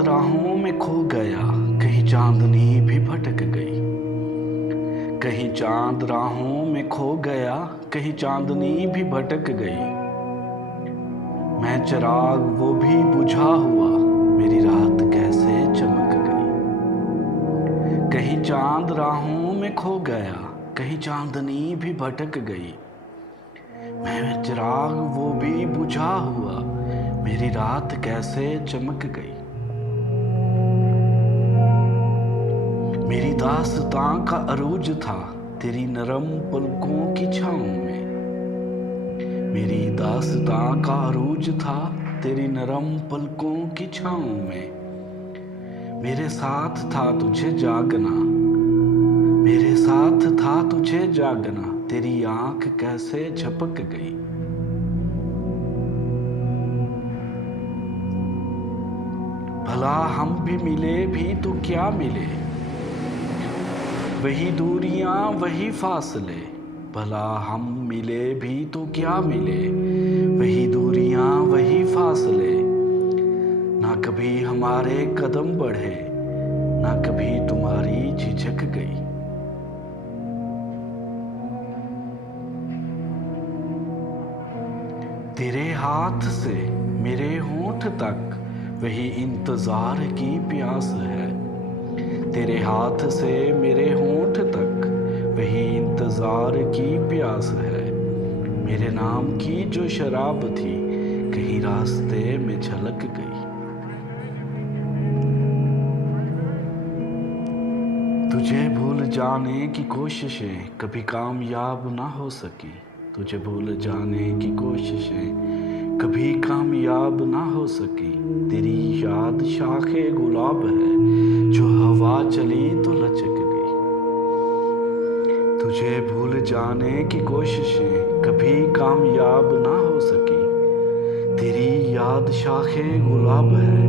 चांद राहों में खो गया, कहीं चांदनी भी भटक गई। कहीं चांद राहों में खो गया, कहीं चांदनी भी भटक गई। मैं चिराग वो भी बुझा हुआ, मेरी रात कैसे चमक गई। कहीं चांद राहों में खो गया, कहीं चांदनी भी भटक गई। मैं चिराग वो भी बुझा हुआ, मेरी रात कैसे चमक गई। मेरी दास्तां का अरूज था तेरी नरम पलकों की छाँव में। मेरी दास्तां का अरूज था तेरी नरम पलकों की छाँव में। मेरे साथ था तुझे जागना, मेरे साथ था तुझे जागना, तेरी आंख कैसे झपक गई। भला हम भी मिले भी तो क्या मिले, वही दूरियां वही फासले। भला हम मिले भी तो क्या मिले, वही दूरियां वही फासले। ना कभी हमारे कदम बढ़े, ना कभी तुम्हारी झिझक गई। तेरे हाथ से मेरे होंठ तक वही इंतजार की प्यास है। तेरे हाथ से मेरे होंठ तक वही इंतजार की प्यास है। मेरे नाम की जो शराब थी कहीं रास्ते में छलक गई। तुझे भूल जाने की कोशिशें कभी कामयाब ना हो सकी। तुझे भूल जाने की कोशिशें कभी कामयाब ना हो सकी। तेरी याद शाखे गुलाब है जो हवा चली तो लचक गई। तुझे भूल जाने की कोशिशें कभी कामयाब ना हो सकी। तेरी याद शाखे गुलाब है